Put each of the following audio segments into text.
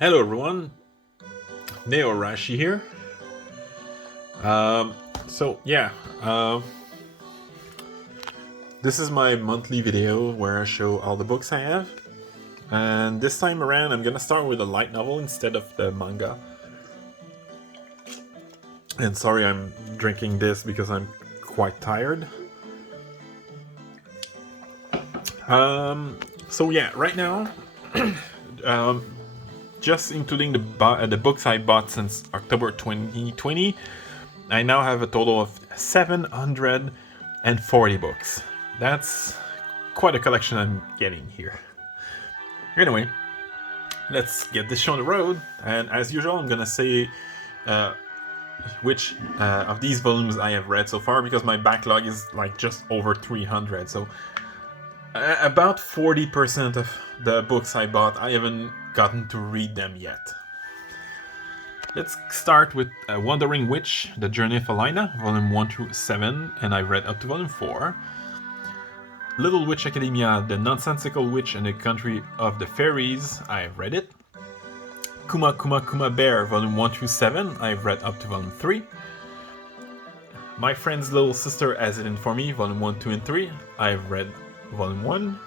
Hello everyone, Neo Rashi here. This is my monthly video where I show all the books I have. And this time around I'm gonna start with a light novel instead of the manga. And sorry I'm drinking this because I'm quite tired. Right now, just including the books I bought since October 2020, I now have a total of 740 books. That's quite a collection I'm getting here. Anyway, let's get this show on the road, and as usual I'm gonna say which of these volumes I have read so far, because my backlog is like just over 300, so about 40% of the books I bought I haven't gotten to read them yet. Let's start with Wandering Witch, The Journey of Elena, volume 1 through 7, and I read up to volume 4. Little Witch Academia, The Nonsensical Witch and the Country of the Fairies, I've read it. Kuma Kuma Kuma Bear, volume 1 through 7, I've read up to volume 3. My Friend's Little Sister Has It In For Me, volume 1, 2, and 3, I've read volume 1.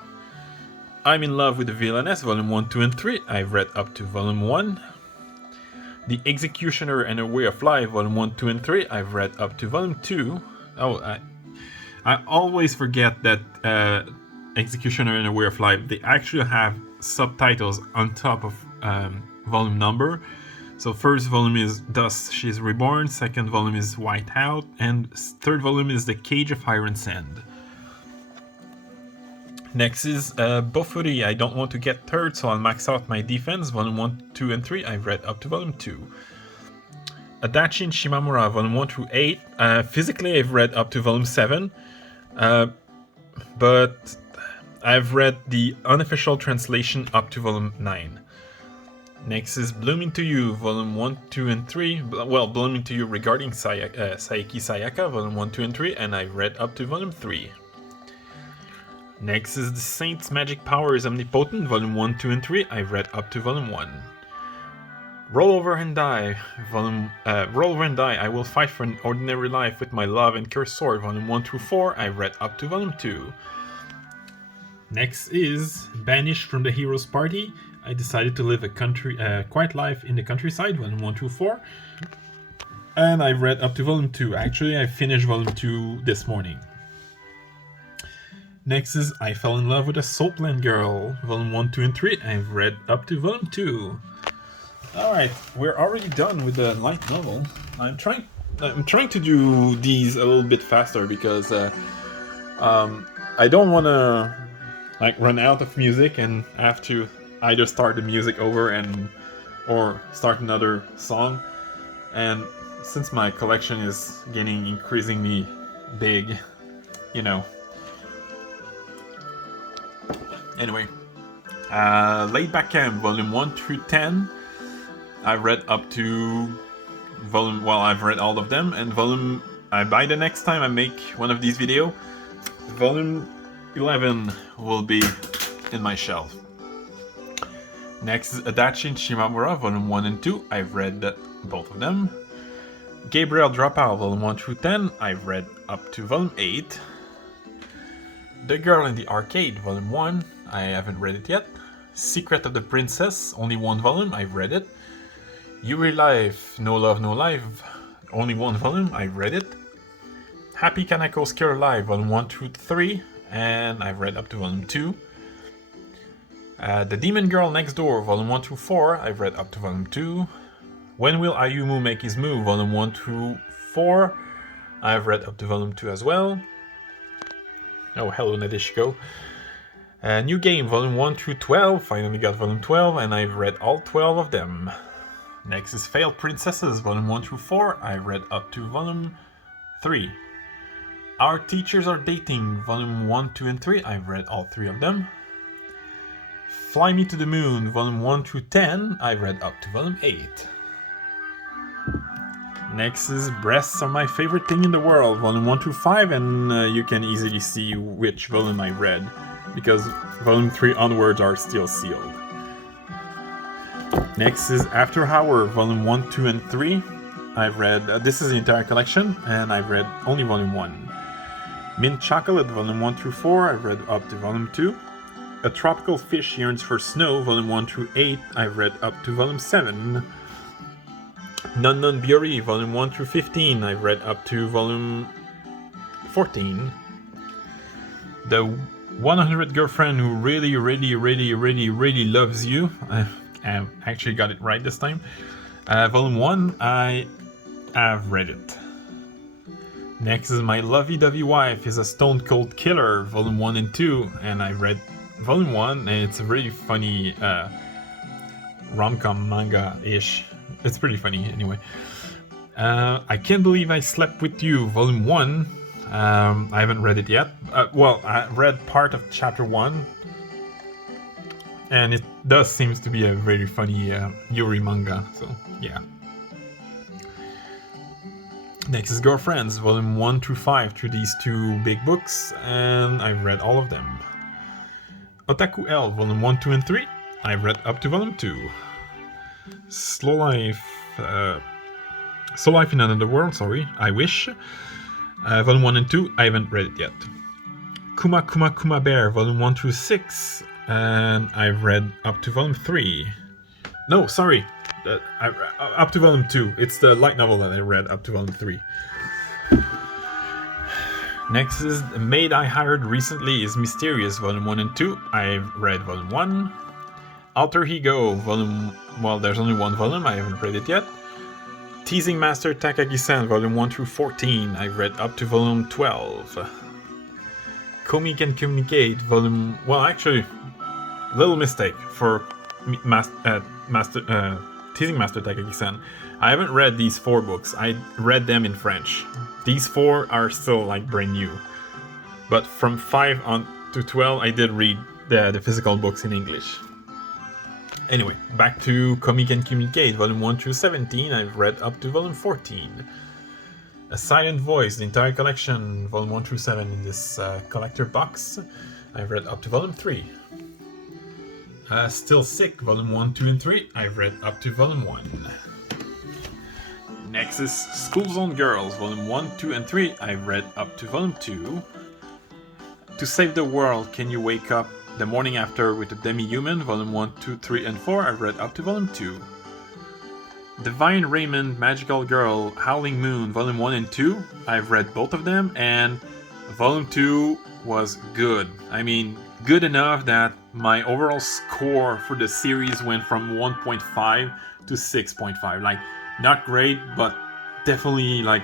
I'm in Love with the Villainess, volume 1, 2, and 3, I've read up to volume 1. The Executioner and Her Way of Life, volume 1, 2, and 3, I've read up to volume 2. I always forget that Executioner and Her Way of Life, they actually have subtitles on top of volume number. So first volume is Thus She's Reborn, second volume is White Out, and third volume is The Cage of Fire and Sand. Next is Bofury, I Don't Want to Get Third, so I'll max out my defense, volume 1, 2, and 3, I've read up to volume 2. Adachi Shimamura, volume 1 through 8, physically I've read up to volume 7, but I've read the unofficial translation up to volume 9. Next is Blooming to You, volume 1, 2, and 3, well, Blooming to You regarding Saeki Sayaka, volume 1, 2, and 3, and I've read up to volume 3. Next is The Saint's Magic Power is Omnipotent, volume 1, 2, and 3, I've read up to volume 1. Roll Over and Die, I Will Fight for an Ordinary Life with My Love and Cursed Sword, volume 1 through 4, I've read up to volume 2. Next is Banished from the Hero's Party, I Decided to Live a Quiet Life in the Countryside, volume 1 through 4, and I've read up to volume 2. Actually, I finished volume 2 this morning. Next is I Fell in Love with a Soapland Girl, volume 1, 2, and 3, I've read up to volume 2. Alright, we're already done with the light novel. I'm trying to do these a little bit faster because I don't want to run out of music and have to either start the music over or start another song. And since my collection is getting increasingly big, Anyway, Laid Back Camp, volume 1 through 10. I've read up to I've read all of them, and by the next time I make one of these videos, volume 11 will be in my shelf. Next is Adachi Shimamura, volume 1 and 2, I've read both of them. Gabriel Dropout, volume 1 through 10, I've read up to volume 8. The Girl in the Arcade, volume 1, I haven't read it yet. Secret of the Princess, only one volume, I've read it. Yuri Life, No Love, No Life, only one volume, I've read it. Happy Kanako's Cure Live, volume 1 through 3, and I've read up to volume 2. The Demon Girl Next Door, volume 1 through 4, I've read up to volume 2. When Will Ayumu Make His Move, volume 1 through 4, I've read up to volume 2 as well. Oh, hello Nadeshiko. New Game, volume 1 through 12, finally got volume 12, and I've read all 12 of them. Next is Failed Princesses, volume 1 through 4, I've read up to volume 3. Our Teachers Are Dating, volume 1, 2, and 3, I've read all 3 of them. Fly Me to the Moon, volume 1 through 10, I've read up to volume 8. Next is Breasts Are My Favorite Thing in the World, volume 1 through 5, and you can easily see which volume I read, because volume 3 onwards are still sealed. Next is After Hour, Volume 1, 2, and 3. I've read, this is the entire collection, and I've read only Volume 1. Mint Chocolate, Volume 1 through 4, I've read up to Volume 2. A Tropical Fish Yearns for Snow, Volume 1 through 8, I've read up to Volume 7. Non Non Biori, Volume 1 through 15, I've read up to Volume 14. The 100 Girlfriend Who Really, Really, Really, Really, Really Loves You, I actually got it right this time. Volume 1, I have read it. Next is My Lovey-Dovey Wife is a Stone Cold Killer, Volume 1 and 2, and I read Volume 1, and it's a really funny rom-com manga-ish. It's pretty funny, anyway. I Can't Believe I Slept With You, Volume 1. I haven't read it yet. Well, I read part of Chapter 1, and it does seems to be a very funny Yuri manga, so yeah. Next is Girlfriends, Volume 1 through 5, through these two big books, and I've read all of them. Otaku L, Volume 1, 2, and 3, I've read up to Volume 2. Slow Life in Another World, I Wish, Volume 1 and 2, I haven't read it yet. Kuma Kuma Kuma Bear, Volume 1 through 6, and I've read up to Volume 3. No, sorry, up to Volume 2. It's the light novel that I read up to Volume 3. Next is The Maid I Hired Recently is Mysterious, Volume 1 and 2. I've read Volume 1. Alter Ego, there's only one volume, I haven't read it yet. Teasing Master Takagi-san, Volume 1 through 14. I've read up to Volume 12. Komi Can Communicate, actually, little mistake for Teasing Master Takagi-san. I haven't read these 4 books. I read them in French. These 4 are still like brand new. But from 5 on to 12, I did read the physical books in English. Anyway, back to Komi Can Communicate, Volume 1 through 17. I've read up to Volume 14. A Silent Voice, the entire collection, Volume 1 through 7 in this collector box. I've read up to Volume 3. Still Sick, Volume 1, 2, and 3. I've read up to Volume 1. Next is School Zone Girls, Volume 1, 2, and 3. I've read up to Volume 2. To Save the World, Can You Wake Up the Morning After with a Demi-Human, Volume 1, 2, 3, and 4. I've read up to Volume 2. Divine Raymond, Magical Girl, Howling Moon, Volume 1 and 2. I've read both of them, and Volume 2 was good. I mean, good enough that my overall score for the series went from 1.5 to 6.5. Like, not great, but definitely, like,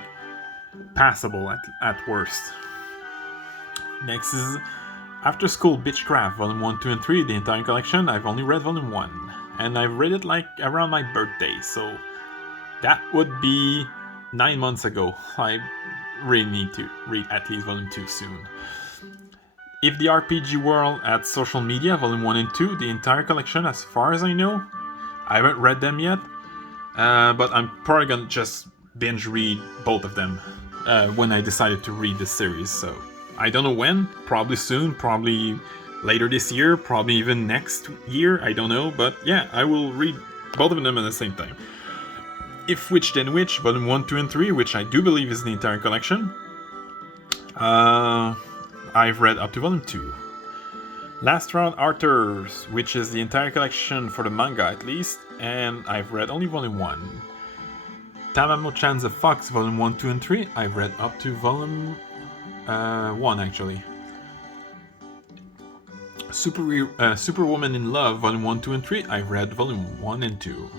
passable at worst. Next is After School Bitchcraft, Volume 1, 2, and 3, the entire collection. I've only read Volume 1. And I read it like around my birthday, so that would be 9 months ago. I really need to read at least Volume 2 soon. If the RPG World at Social Media, Volume 1 and 2, the entire collection as far as I know. I haven't read them yet, but I'm probably gonna just binge read both of them when I decided to read this series, so I don't know when, probably soon, probably later this year, probably even next year, I don't know, but yeah, I will read both of them at the same time. If Which Then Which, Volume 1, 2, and 3, which I do believe is the entire collection, I've read up to Volume 2. Last Round Arthurs, which is the entire collection for the manga at least, and I've read only Volume 1. Tamamo-chan's A Fox, Volume 1, 2, and 3, I've read up to Volume 1 actually. Superwoman in Love, Volume 1, 2, and 3, I've read Volume 1 and 2.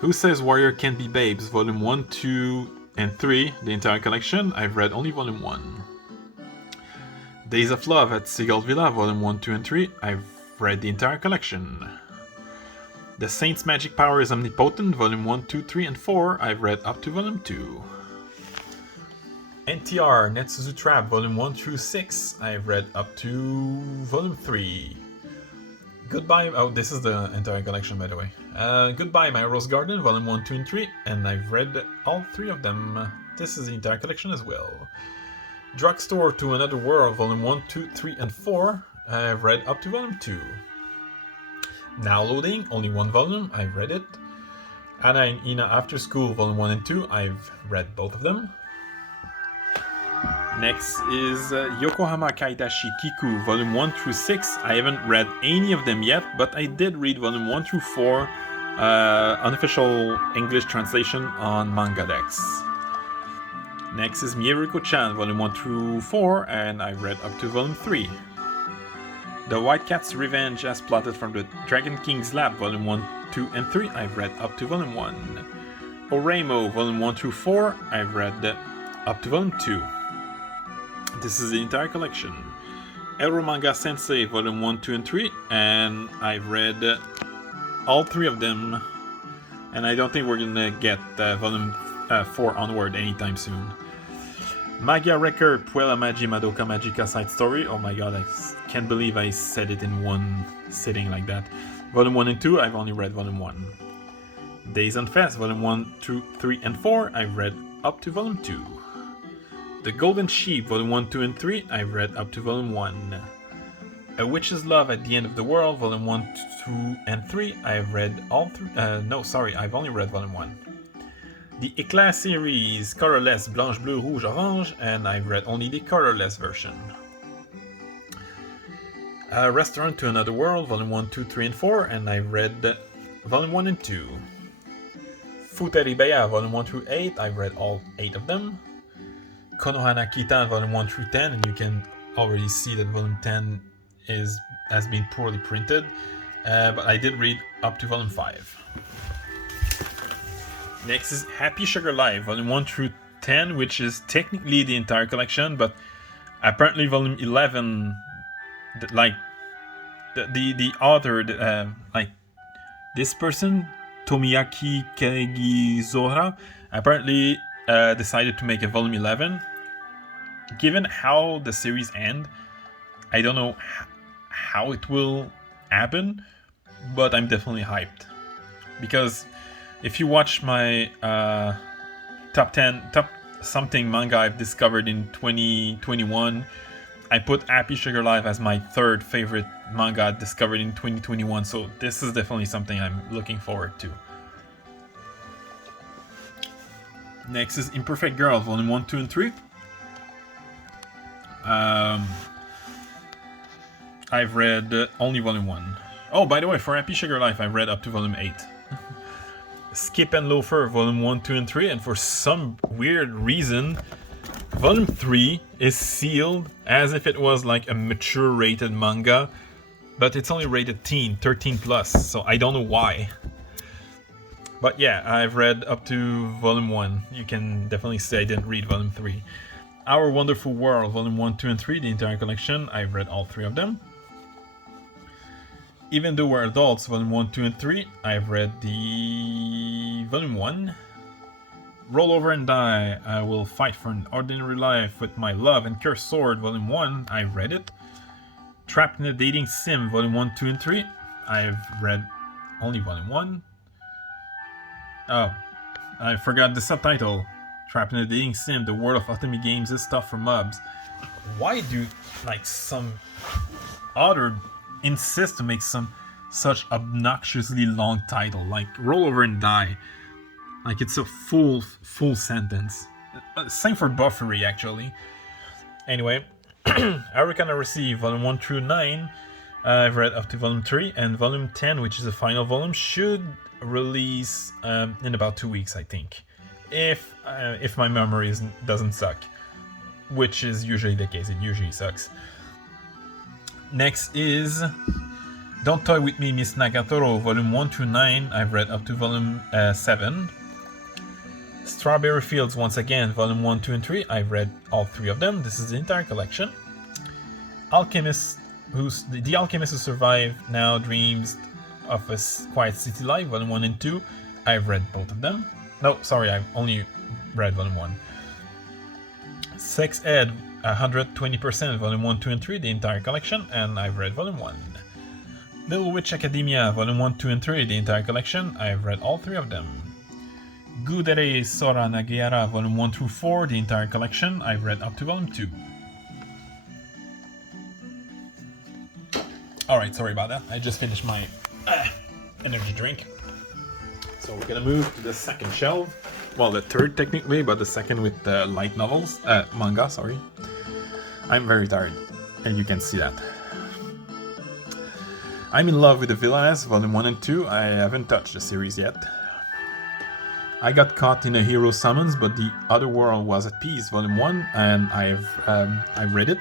Who Says Warrior Can't Be Babes, Volume 1, 2, and 3, the entire collection, I've read only Volume 1. Days of Love at Seagull Villa, Volume 1, 2, and 3, I've read the entire collection. The Saint's Magic Power is Omnipotent, Volume 1, 2, 3, and 4, I've read up to Volume 2. NTR, Netsuzu Trap, Volume 1 through 6, I've read up to Volume 3. Goodbye, this is the entire collection by the way. Goodbye My Rose Garden, Volume 1, 2, and 3, and I've read all 3 of them. This is the entire collection as well. Drugstore to Another World, Volume 1, 2, 3, and 4, I've read up to Volume 2. Now Loading, only one volume, I've read it. Anna and Ina After School, Volume 1 and 2, I've read both of them. Next is Yokohama Kaidashitiku, Volume 1 through 6. I haven't read any of them yet, but I did read Volume 1 through 4, unofficial English translation on Manga Dex. Next is Miriko-Chan, Volume 1 through 4, and I read up to Volume 3. The White Cat's Revenge as plotted from the Dragon King's Lab, Volume 1, 2, and 3, I've read up to Volume 1. Oreimo, Volume 1 through 4, I've read up to Volume 2. This is the entire collection. Eromanga Sensei, Volume 1, 2, and 3, and I've read all 3 of them, and I don't think we're gonna get Volume 4 onward anytime soon. Magia Wrecker, Puella Magi Madoka Magica Side Story. Oh my god, I can't believe I said it in one sitting like that. Volume 1 and 2, I've only read Volume 1. Days on Fest, Volume 1, 2, 3, and 4, I've read up to Volume 2. The Golden Sheep, Volume 1, 2, and 3, I've read up to Volume 1. A Witch's Love at the End of the World, Volume 1, 2, and 3, I've read all 3. I've only read Volume 1. The Eclat series, colorless, blanche, bleu, rouge, orange, and I've read only the colorless version. Restaurant to Another World, Volume 1, 2, 3, and 4, and I've read Volume 1 and 2. Futaribeya, Volume 1 through 8, I've read all 8 of them. Konohana Kitan, Volume 1 through 10, and you can already see that Volume 10 has been poorly printed, but I did read up to Volume 5. Next is Happy Sugar Live, Volume 1 through 10, which is technically the entire collection, but apparently Volume 11, the author, this person, Tomiyaki Kegizora, apparently decided to make a Volume 11. Given how the series ends, I don't know how it will happen, but I'm definitely hyped. Because if you watch my top something manga I've discovered in 2021, I put Happy Sugar Live as my 3rd favorite manga I discovered in 2021, so this is definitely something I'm looking forward to. Next is Imperfect Girl, Volume 1, 2, and 3. I've read only Volume 1. Oh, by the way, for Happy Sugar Life, I've read up to Volume 8. Skip and Loafer, Volume 1, 2, and 3, and for some weird reason, Volume 3 is sealed as if it was like a mature rated manga, but it's only rated teen, 13 plus, so I don't know why. But yeah, I've read up to Volume 1. You can definitely say I didn't read Volume 3. Our Wonderful World, Volume 1, 2, and 3, the entire collection, I've read all 3 of them. Even Though We're Adults, Volume 1, 2, and 3, I've read the Volume 1. Roll Over and Die, I Will Fight for an Ordinary Life with My Love and Cursed Sword, Volume 1, I've read it. Trapped in a Dating Sim, Volume 1, 2, and 3, I've read only Volume 1. Oh, I forgot the subtitle. Trapped in a Dating Sim, The World of Otome Games is Tough for Mobs. Why do, some author insist to make such obnoxiously long title, like Roll Over and Die? Like it's a full sentence. Same for Bofury, actually. Anyway, Arcana Receive, Volume 1 through 9, I've read up to Volume 3, and Volume 10, which is the final volume, should release in about 2 weeks, I think. If my memory doesn't suck. Which is usually the case, it usually sucks. Next is Don't Toy With Me, Miss Nagatoro, Volume 1 through 9, I've read up to Volume 7. Strawberry Fields, once again, Volume 1, 2, and 3, I've read all 3 of them. This is the entire collection. The Alchemist Who Survived Now Dreams of a Quiet City Life, Volume 1 and 2, I've read both of them. No, sorry, I've only read Volume 1. Sex Ed, 120%, Volume 1, 2, and 3, the entire collection, and I've read Volume 1. Little Witch Academia, Volume 1, 2, and 3, the entire collection, I've read all 3 of them. Gudere Sora Nagiara, Volume 1 through 4, the entire collection, I've read up to Volume 2. Alright, sorry about that, I just finished my energy drink. So we're gonna move to the second shelf. Well, the third technically, but the second with the light novels, manga, sorry. I'm very tired, and you can see that. I'm in love with the Villainess, Volume 1 and 2. I haven't touched the series yet. I got caught in a hero summons, but the other world was at peace, Volume 1, and I've read it.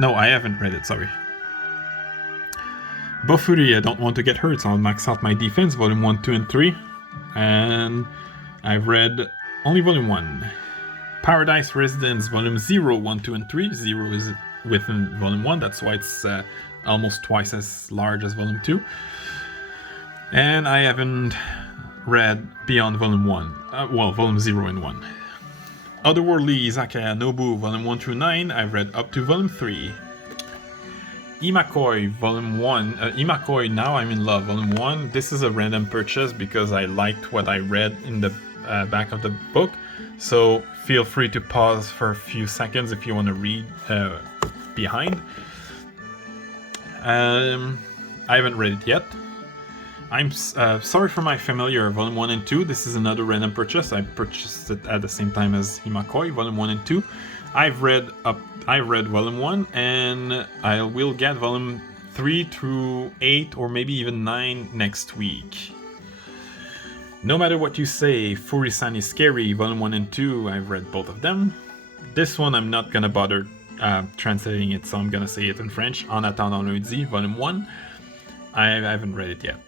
No, I haven't read it, sorry. Bofury, I don't want to get hurt, so I'll max out my defense, Volume 1, 2, and 3. And I've read only Volume 1. Paradise Residence, Volume 0, 1, 2, and 3. 0 is within Volume 1, that's why it's almost twice as large as Volume 2. And I haven't read beyond Volume 1. Volume 0 and 1. Otherworldly Izakaya Nobu, Volume 1 through 9. I've read up to Volume 3. Imakoi, Volume 1. Imakoi, Now I'm in Love, Volume 1. This is a random purchase because I liked what I read in the back of the book. So feel free to pause for a few seconds if you want to read behind. I haven't read it yet. I'm sorry for my familiar, Volume 1 and 2. This is another random purchase. I purchased it at the same time as Himakoi, Volume 1 and 2. I read Volume 1, and I will get Volume 3 through 8 or maybe even 9 next week. No matter what you say, Furi-san is Scary, Volume 1 and 2. I've read both of them. This one I'm not gonna bother translating it, so I'm gonna say it in French. En attendant lundi, Volume 1. I haven't read it yet.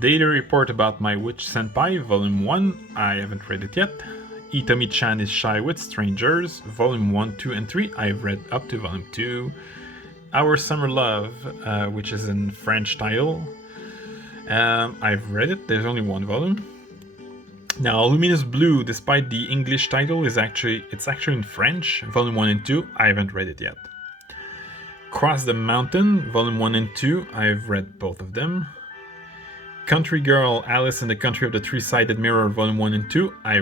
Daily Report About My Witch Senpai, Volume 1. I haven't read it yet. Itomi-chan is Shy with Strangers, Volume 1, 2, and 3. I've read up to Volume 2. Our Summer Love, which is in French title. I've read it. There's only one volume. Now, Luminous Blue, despite the English title, it's actually in French, Volume 1 and 2. I haven't read it yet. Cross the Mountain, Volume 1 and 2. I've read both of them. Country Girl, Alice in the Country of the Three-Sided Mirror, Volume 1 and 2. I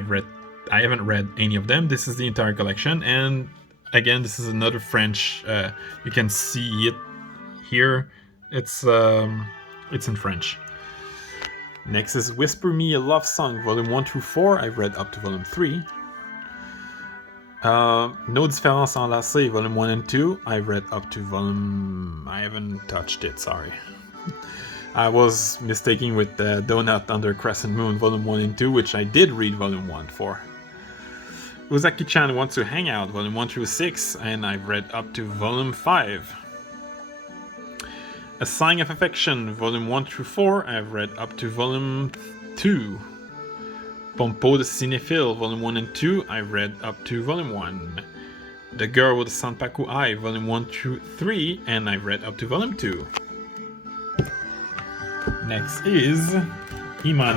haven't read any of them. This is the entire collection, and again, this is another French. You can see it here. It's in French. Next is Whisper Me a Love Song, Volume 1 through 4. I've read up to Volume 3. No Différence Enlacée, Volume 1 and 2. I've read up to Volume... I haven't touched it, sorry. I was mistaken with Donut Under Crescent Moon, Volume 1 and 2, which I did read Volume 1 for. Uzaki-chan Wants to Hang Out, Volume 1 through 6, and I've read up to Volume 5. A Sign of Affection, Volume 1 through 4, I've read up to Volume 2. Pompo de Cinéphile, Volume 1 and 2, I've read up to Volume 1. The Girl with the Sanpaku Eye, Volume 1 through 3, and I've read up to Volume 2. Next is Ina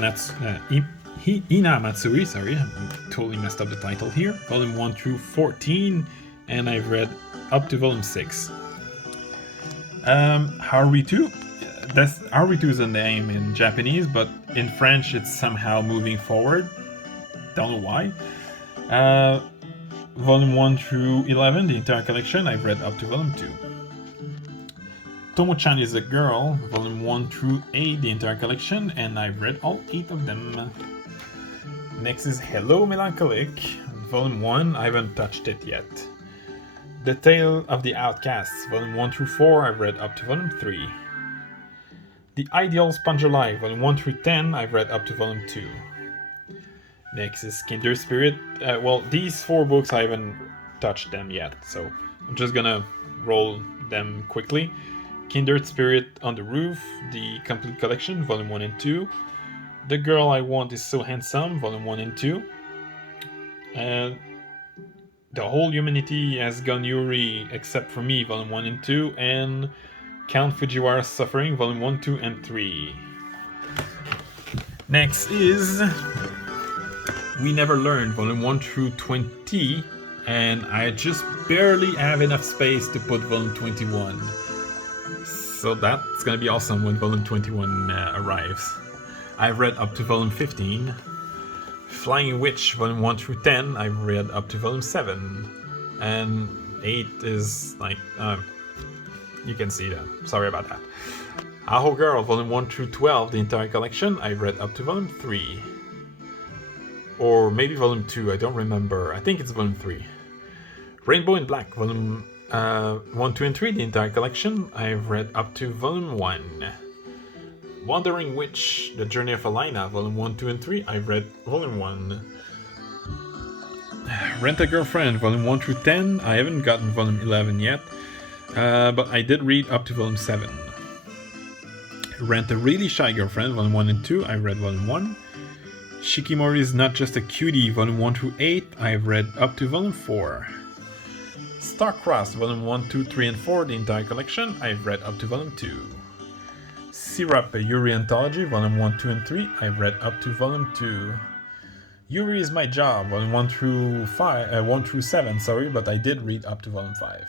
Matsuri, sorry, I totally messed up the title here. Volume 1 through 14, and I've read up to Volume 6. Haruitu. Haruitu is a name in Japanese, but in French it's somehow moving forward. Don't know why. Volume 1 through 11, the entire collection, I've read up to Volume 2. Tomo-chan is a Girl, Volume 1 through 8, the entire collection, and I've read all 8 of them. Next is Hello Melancholic, Volume 1, I haven't touched it yet. The Tale of the Outcasts, Volume 1 through 4, I've read up to Volume 3. The Ideal Sponge Alive, Volume 1 through 10, I've read up to Volume 2. Next is Kinder Spirit. These 4 books, I haven't touched them yet, so I'm just gonna roll them quickly. Kindred Spirit on the Roof, the complete collection, Volume 1 and 2. The Girl I Want is So Handsome, Volume 1 and 2. And The Whole Humanity Has Gone Yuri Except for Me, Volume 1 and 2. And Count Fujiwara's Suffering, Volume 1, 2, and 3. Next is We Never Learned, Volume 1 through 20. And I just barely have enough space to put Volume 21. So that's gonna be awesome when Volume 21 arrives. I've read up to Volume 15. Flying Witch, Volume 1 through 10, I've read up to Volume 7. And 8 is like... you can see that. Sorry about that. Aho Girl, Volume 1 through 12, the entire collection. I've read up to Volume 3. Or maybe Volume 2, I don't remember. I think it's Volume 3. Rainbow in Black, Volume 1, 2, and 3, the entire collection. I've read up to Volume 1. Wandering Witch, The Journey of Alina, Volume 1, 2, and 3. I've read Volume 1. Rent a Girlfriend, Volume 1 through 10. I haven't gotten Volume 11 yet, but I did read up to Volume 7. Rent a Really Shy Girlfriend, Volume 1 and 2. I've read Volume 1. Shikimori is Not Just a Cutie, Volume 1 through 8. I've read up to Volume 4. Star-Crossed, Volume 1, 2, 3, and 4, the entire collection. I've read up to Volume 2. Syrup, a Yuri Anthology, Volume 1, 2, and 3. I've read up to Volume 2. Yuri is My Job, Volume 1 through 7, but I did read up to Volume 5.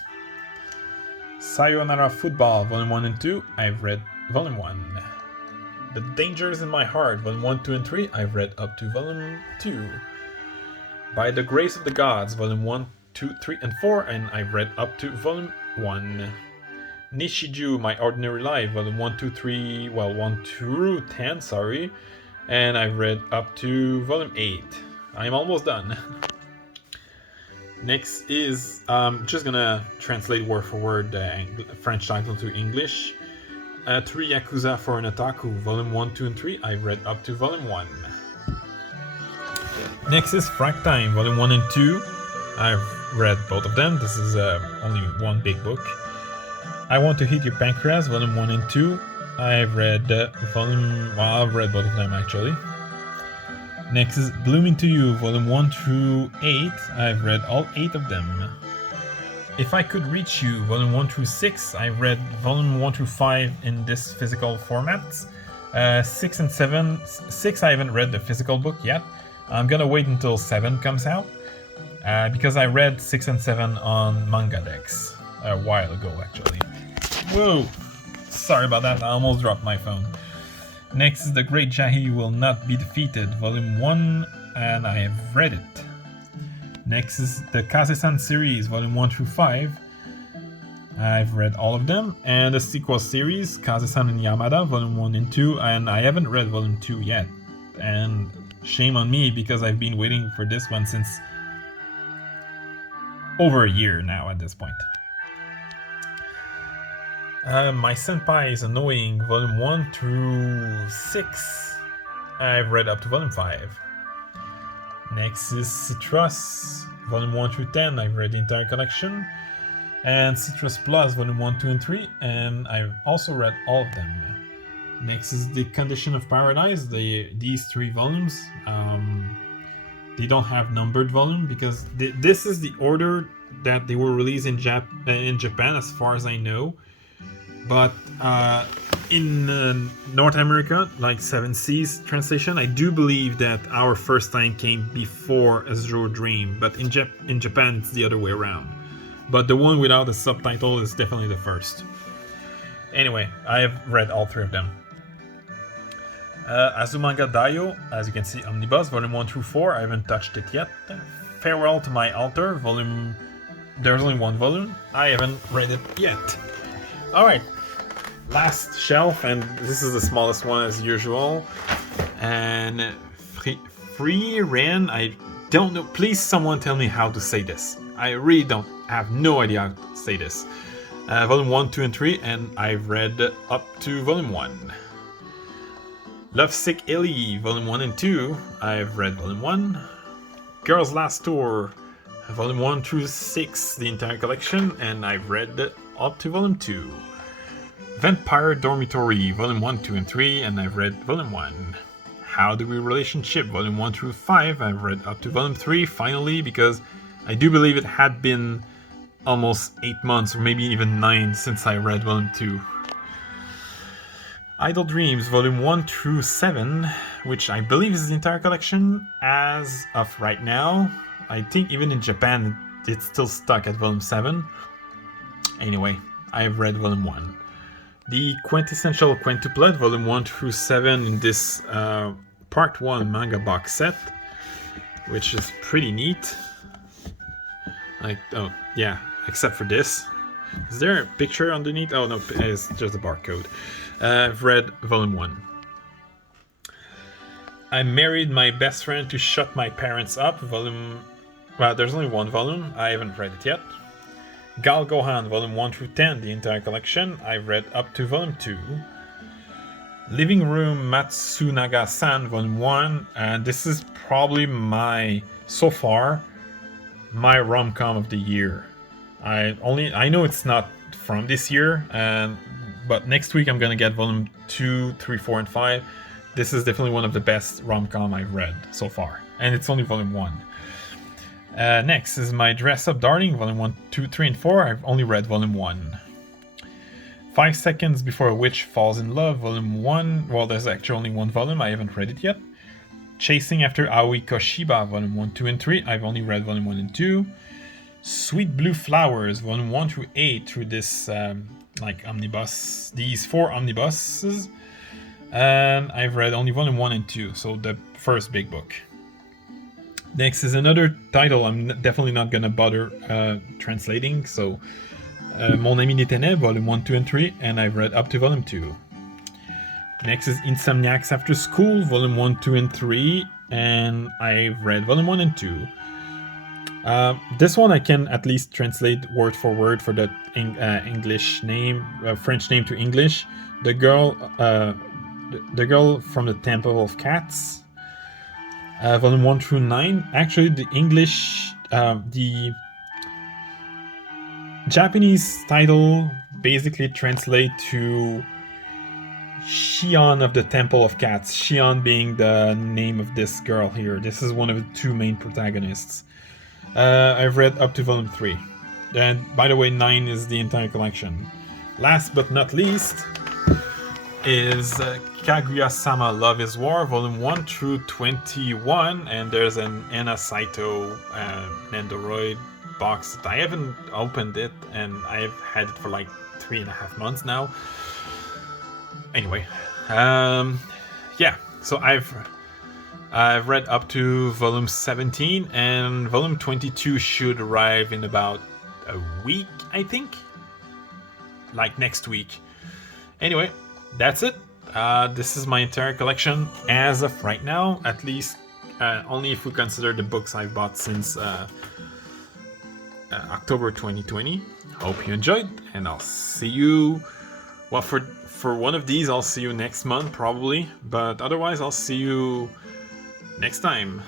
Sayonara Football, Volume 1 and 2. I've read Volume 1. The Dangers in My Heart, Volume 1, 2, and 3. I've read up to Volume 2. By the Grace of the Gods, Volume 1, 2, 3, and 4, and I've read up to Volume 1. Nishiju, My Ordinary Life, Volume 1, 2, 3, 1 through 10, and I've read up to Volume 8. I'm almost done. Next is, just gonna translate word for word the French title to English. 3 Yakuza for an Otaku, Volume 1, 2, and 3. I've read up to Volume 1. Next is Frank Time, Volume 1 and 2. I've read both of them. This is only one big book. I Want to Hit Your Pancreas, Volume 1 and 2. I've read I've read both of them actually. Next is Bloom Into You, Volume 1 through 8. I've read all 8 of them. If I Could Reach You, Volume 1 through 6. I've read Volume 1 through 5 in this physical format. 6 and 7. 6 I haven't read the physical book yet. I'm gonna wait until 7 comes out. Because I read 6 and 7 on Manga Dex a while ago actually. Whoa! Sorry about that, I almost dropped my phone. Next is The Great Jahi Will Not Be Defeated, Volume 1, and I have read it. Next is the Kaze-san series, Volume 1 through 5. I've read all of them. And the sequel series, Kaze-san and Yamada, Volume 1 and 2, and I haven't read Volume 2 yet. And shame on me because I've been waiting for this one since over a year now at this point. My Senpai is Annoying, Volume 1 through 6. I've read up to Volume 5. Next is Citrus, Volume 1 through 10. I've read the entire collection. And Citrus Plus, Volume 1, 2, and 3. And I've also read all of them. Next is The Condition of Paradise. These 3 volumes. They don't have numbered volume because this is the order that they were released in Japan as far as I know. But in North America, like 7 Seas translation, I do believe that Our First Time came before Azure Dream, but in Japan it's the other way around. But the one without the subtitle is definitely the first. Anyway, I have read all 3 of them. Azumanga Daioh, as you can see, Omnibus, Volume 1 through 4, I haven't touched it yet. Farewell to My Altar, there's only 1 volume, I haven't read it yet. Alright, last shelf, and this is the smallest one as usual. And Free Ren, I don't know, please someone tell me how to say this. I really have no idea how to say this. Volume 1, 2, and 3, and I've read up to Volume 1. Lovesick Ellie, Volume 1 and 2, I've read Volume 1. Girl's Last Tour, Volume 1 through 6, the entire collection, and I've read up to Volume 2. Vampire Dormitory, Volume 1, 2, and 3, and I've read Volume 1. How Do We Relationship, Volume 1 through 5, I've read up to Volume 3, finally, because I do believe it had been almost 8 months, or maybe even 9, since I read Volume 2. Idle Dreams, Volume 1 through 7, which I believe is the entire collection as of right now. I think even in Japan it's still stuck at Volume 7. Anyway, I've read Volume 1. The Quintessential Quintuplet, Volume 1 through 7 in this Part 1 manga box set, which is pretty neat. Oh, yeah, except for this. Is there a picture underneath? Oh no, it's just a barcode. I've read volume 1. I married my best friend to shut my parents up. Volume. Well, there's only one volume. I haven't read it yet. Gal Gohan, volume 1 through 10, the entire collection. I've read up to volume 2. Living Room Matsunaga-san, volume 1. And this is probably so far, my rom-com of the year. I know it's not from this year, but next week I'm gonna get volume 2, 3, 4, and 5. This is definitely one of the best rom-com I've read so far, and it's only volume 1. Next is My Dress Up Darling, volume 1, 2, 3, and 4. I've only read volume 1. 5 Seconds Before a Witch Falls in Love, volume 1. Well, there's actually only one volume, I haven't read it yet. Chasing After Aoi Koshiba, volume 1, 2, and 3. I've only read volume 1 and 2. Sweet Blue Flowers, volume 1 through 8, through this omnibus, these 4 omnibuses. And I've read only volume 1 and 2, so the first big book. Next is another title I'm definitely not gonna bother translating, so Mon Ami Détenait, volume 1, 2, and 3, and I've read up to volume 2. Next is Insomniacs After School, volume 1, 2, and 3, and I've read volume 1 and 2. This one I can at least translate word for word for the English name, French name to English. The girl from the Temple of Cats, volume 1 through 9. Actually, the English, the Japanese title basically translate to Shion of the Temple of Cats. Shion being the name of this girl here. This is one of the 2 main protagonists. I've read up to volume 3. And by the way, 9 is the entire collection. Last but not least is Kaguya-sama Love is War, volume 1 through 21, and there's an Anna Saito Nendoroid box that I haven't opened it, and I've had it for like 3.5 months now. Anyway, yeah, so I've read up to volume 17, and volume 22 should arrive in about a week, I think, like next week. Anyway, that's it. This is my entire collection as of right now, at least only if we consider the books I've bought since October 2020. Hope you enjoyed, and I'll see you. Well, for one of these, I'll see you next month probably, but otherwise, I'll see you next time.